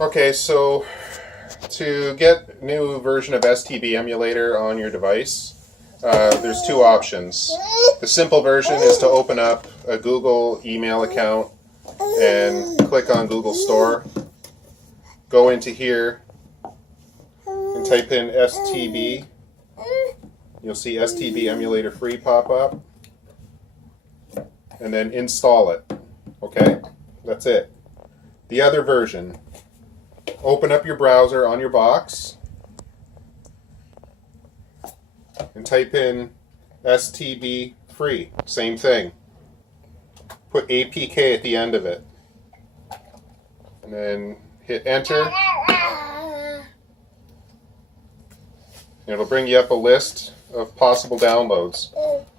Okay, so to get new version of StB emulator on your device, there's two options. The simple version is to open up a Google email account and click on Google Store. Go into here and type in StB. You'll see StB emulator free pop up. And then install it. Okay? That's it. The other version. Open up your browser on your box and type in StB free. Same thing. Put APK at the end of it. And then hit enter. And it'll bring you up a list of possible downloads.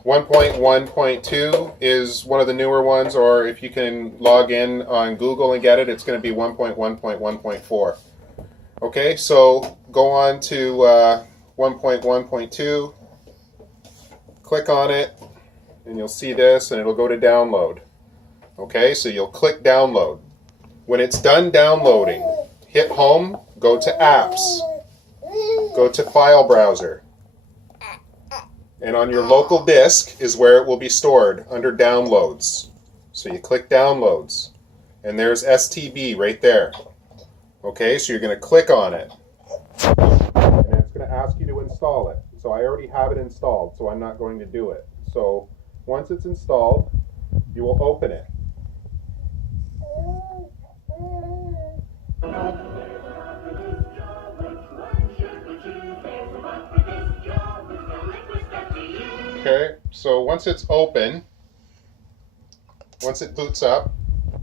1.1.2 is one of the newer ones, or if you can log in on Google and get it, it's going to be 1.1.1.4. Okay, so go on to 1.1.2, click on it, and you'll see this, and it'll go to download. Okay, so you'll click download. When it's done downloading, hit home, go to apps, go to file browser. And on your local disk is where it will be stored, under downloads. So you click downloads, and there's StB right there. Okay, so you're going to click on it, and it's going to ask you to install it. So I already have it installed, so I'm not going to do it. So once it's installed, you will open it. Okay, so once it's open, once it boots up,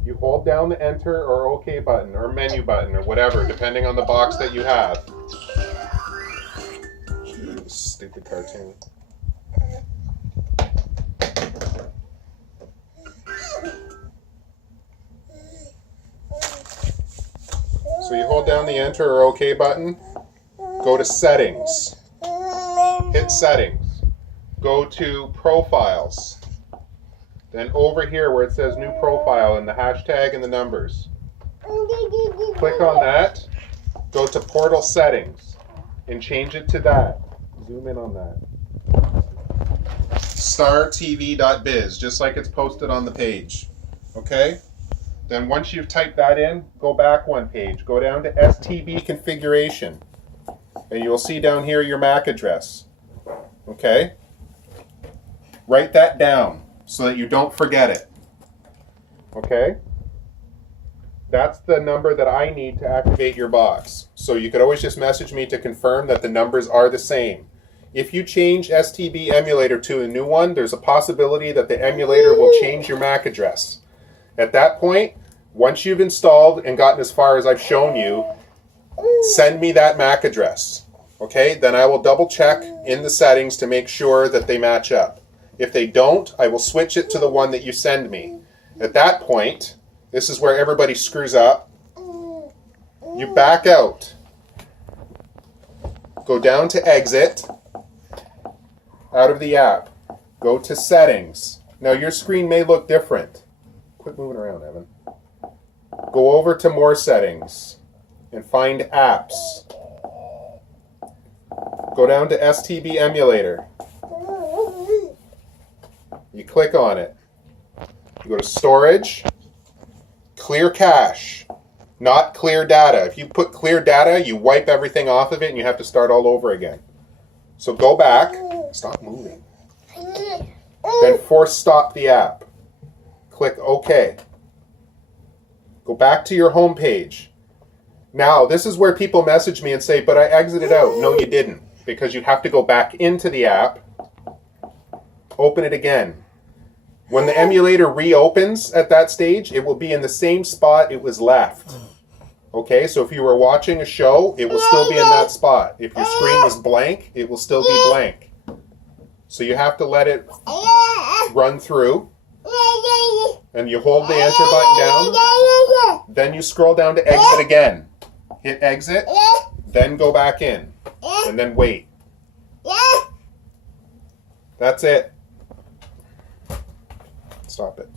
you hold down the enter or OK button or menu button or whatever, depending on the box that you have. Stupid cartoon. So you hold down the enter or OK button, go to settings, hit settings. Go to profiles, then over here where it says new profile and the hashtag and the numbers, click on that, go to portal settings and change it to that. Zoom in on that. StarTV.biz, just like it's posted on the page. Okay? Then once you've typed that in, go back one page, go down to StB configuration, and you'll see down here your MAC address. Okay? Write that down so that you don't forget it. Okay? That's the number that I need to activate your box. So you could always just message me to confirm that the numbers are the same. If you change StB emulator to a new one, there's a possibility that the emulator will change your MAC address. At that point, once you've installed and gotten as far as I've shown you, send me that MAC address. Okay? Then I will double check in the settings to make sure that they match up. If they don't, I will switch it to the one that you send me. At that point, this is where everybody screws up. You back out. Go down to exit out of the app. Go to settings. Now your screen may look different. Quit moving around, Evan. Go over to more settings and find apps. Go down to StB emulator. You click on it. You go to storage, clear cache, not clear data. If you put clear data, you wipe everything off of it and you have to start all over again. So go back, stop moving, then force stop the app. Click OK. Go back to your home page. Now, this is where people message me and say, but I exited out. No, you didn't, because you have to go back into the app, open it again. When the emulator reopens at that stage, it will be in the same spot it was left. Okay, so if you were watching a show, it will still be in that spot. If your screen was blank, it will still be blank. So you have to let it run through, and you hold the enter button down, then you scroll down to exit again. Hit exit, then go back in, and then wait. That's it. Stop it.